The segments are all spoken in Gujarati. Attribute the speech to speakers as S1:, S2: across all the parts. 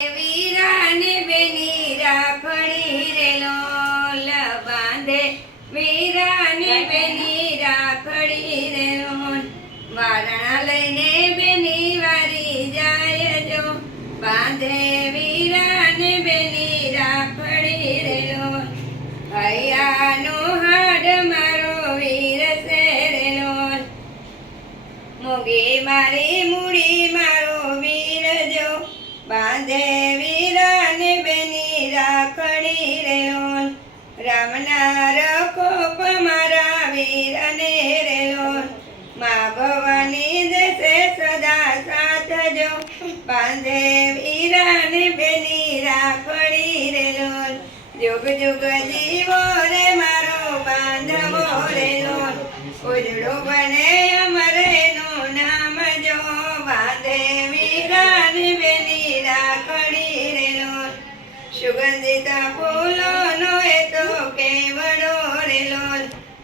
S1: વીરાને બેની રાખડી રે લોલ બાંધે. વીરાને બેની રાખડી રે લોલ વારણા લઈને બેની વારી જાય જો. બાંધે વીરાને બેની રાખડી રે હૈયાનો હાડ મારો વીર સે રે લોલ મોગી મારી રામના રકોપ મારા વીર રે રેલો. મા ભવાની દેશે સદા સાથ જો બાંધે વીરાને બેની રાખડી રેલો. જુગ જુગ જીવો રે મારો બાંધવો રેલો. ઉજળો બને અમરે નું નામ જો. બાંધે વીરાને બેની રાખડી રેલો. સુગંધિત ફૂલોનો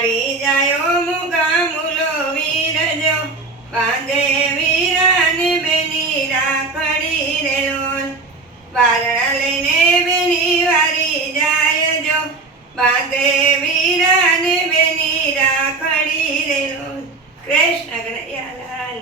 S1: મારી જાયો મુગા મુલો વીરજો. બાંધે વીરાને બેની રાખડી રે લોલ વારણા લઈને બેની વારી જાયજો. બાંધે વીરાને